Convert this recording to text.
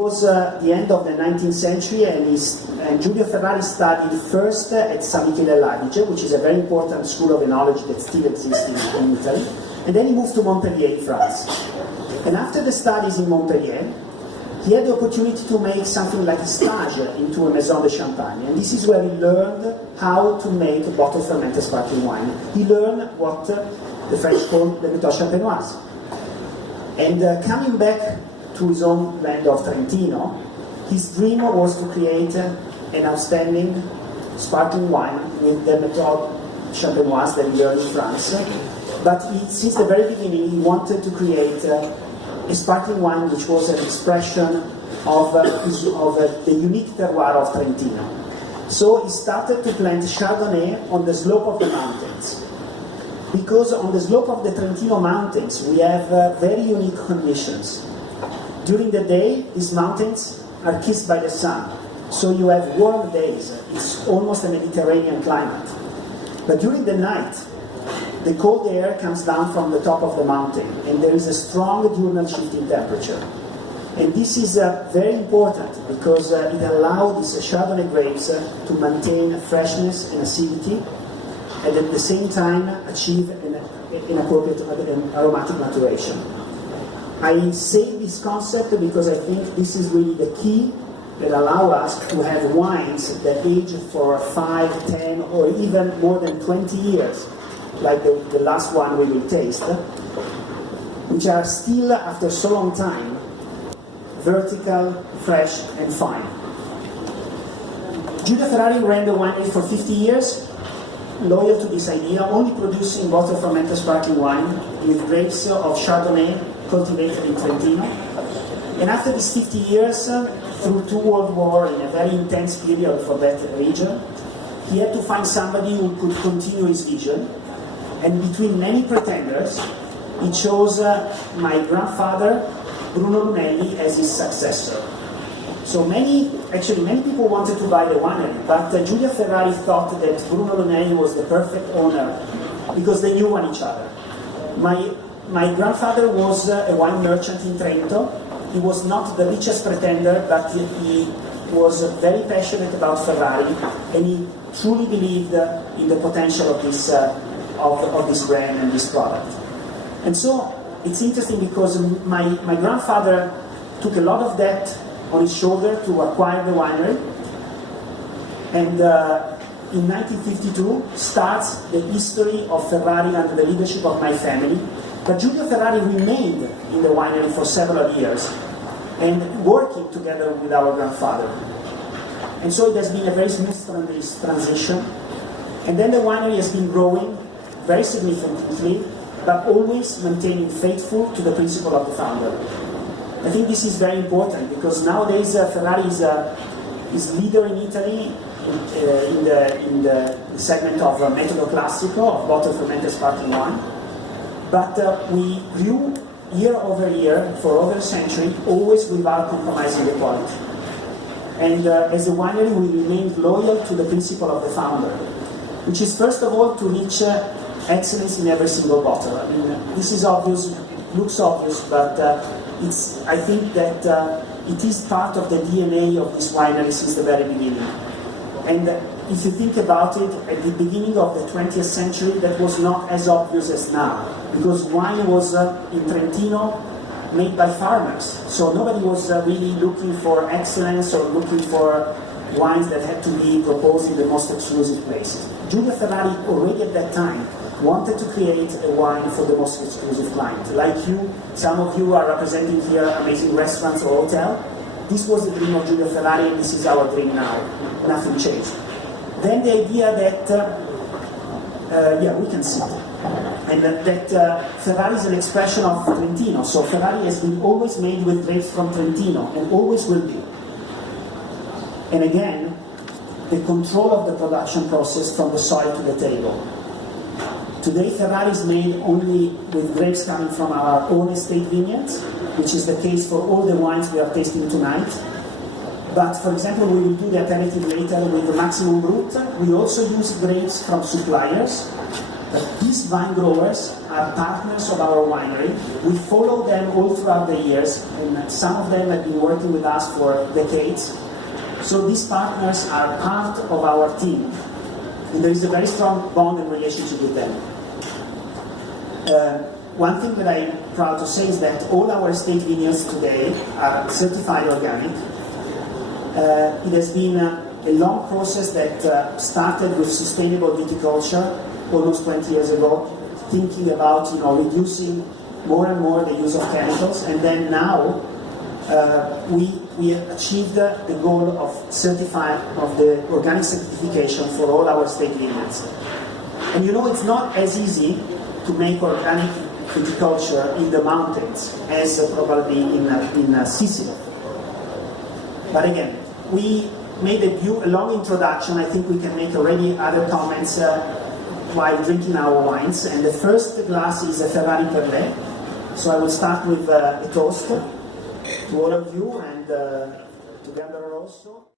It was the end of the 19th century, and Giulio Ferrari studied first at San Michele all'Adige, which is a very important school of enology that still exists in Italy, and then he moved to Montpellier in France. And after the studies in Montpellier, he had the opportunity to make something like a stage into a Maison de Champagne, and this is where he learned how to make bottle fermented sparkling wine. He learned what the French call the méthode champenoise. And coming back to his own land of Trentino, his dream was to create an outstanding sparkling wine with the méthode champenoise that he learned in France. But since the very beginning, he wanted to create a sparkling wine which was an expression of the unique terroir of Trentino. So he started to plant Chardonnay on the slope of the mountains. Because on the slope of the Trentino mountains, we have very unique conditions. During the day, these mountains are kissed by the sun, so you have warm days. It's almost a Mediterranean climate. But during the night, the cold air comes down from the top of the mountain, and there is a strong diurnal shift in temperature. And this is very important because it allows these Chardonnay grapes to maintain freshness and acidity, and at the same time achieve an appropriate aromatic maturation. I say this concept because I think this is really the key that allow us to have wines that age for 5, 10, or even more than 20 years, like the last one we will taste, which are still, after so long time, vertical, fresh, and fine. Giulio Ferrari ran the winery for 50 years, loyal to this idea, only producing bottle fermented sparkling wine with grapes of Chardonnay cultivated in Trentino. And after these 50 years, through 2 world wars, in a very intense period for that region, he had to find somebody who could continue his vision. And between many pretenders, he chose my grandfather, Bruno Lunelli, as his successor. So many people wanted to buy the winery, but Giulio Ferrari thought that Bruno Lunelli was the perfect owner because they knew each other. My grandfather was a wine merchant in Trento. He was not the richest pretender, but he was very passionate about Ferrari, and he truly believed in the potential of this brand and this product. And so it's interesting because my grandfather took a lot of debt on his shoulder to acquire the winery, and in 1952 starts the history of Ferrari under the leadership of my family. But Giulio Ferrari remained in the winery for several years and working together with our grandfather. And so it has been a very smooth transition. And then the winery has been growing very significantly, but always maintaining faithful to the principle of the founder. I think this is very important because nowadays Ferrari is leader in Italy in the segment of Metodo Classico, of bottle fermented sparkling wine. But we grew year over year for over a century, always without compromising the quality. And as a winery, we remained loyal to the principle of the founder, which is first of all to reach excellence in every single bottle. I mean, this is obvious, looks obvious, but I think that it is part of the DNA of this winery since the very beginning. And if you think about it, at the beginning of the 20th century, that was not as obvious as now, because wine was in Trentino made by farmers. So nobody was really looking for excellence or looking for wines that had to be proposed in the most exclusive places. Giulio Ferrari already at that time wanted to create a wine for the most exclusive client. Like you, some of you are representing here amazing restaurants or hotel. This was the dream of Giulio Ferrari, and this is our dream now. Nothing changed. Then the idea that, we can see it. And that Ferrari is an expression of Trentino. So Ferrari has been always made with grapes from Trentino, and always will be. And again, the control of the production process from the soil to the table. Today, Ferrari is made only with grapes coming from our own estate vineyards, which is the case for all the wines we are tasting tonight. But, for example, we will do the aperitif later with the Maximum Brut. We also use grapes from suppliers, But these vine growers are partners of our winery. We follow them all throughout the years, and some of them have been working with us for decades. So these partners are part of our team, and there is a very strong bond and relationship with them. One thing that I'm proud to say is that all our estate vineyards today are certified organic. It has been a long process that started with sustainable viticulture almost 20 years ago, thinking about reducing more and more the use of chemicals, and then now we have achieved the goal of the organic certification for all our estate vineyards. And it's not as easy to make organic viticulture in the mountains as probably in Sicily. But again, we made a long introduction. I think we can make already other comments while drinking our wines. And the first glass is a Ferrari Perlé. So I will start with a toast to all of you, and together also.